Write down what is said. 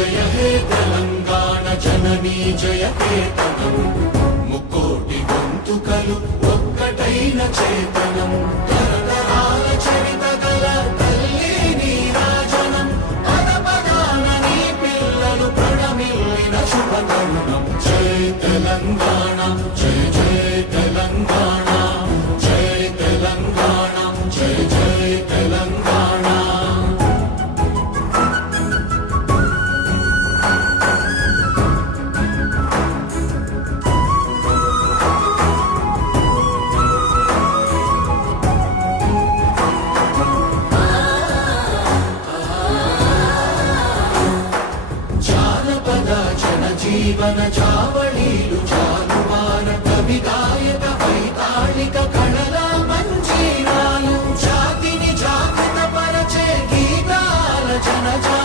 జయ హే తెలంగాణ జననీ జయ కేతనం ముక్కోటి గొంతుకలు ఒక్కటైన చేతనం. తరతరాల చరిత గల తల్లి నీరాజనం పదపదాన నీ పిల్లలు ప్రణమిల్లిన శుభతరుణం జయ తెలంగాణ జయ జయ తెలంగాణ జయ తెలంగాణ జయ జయ జీవన చావళీలు చాలువార కవిగాయక వైతాళిక కళల మంచి జాతిని జాగ్రత్త పరచే గీతాల జన జా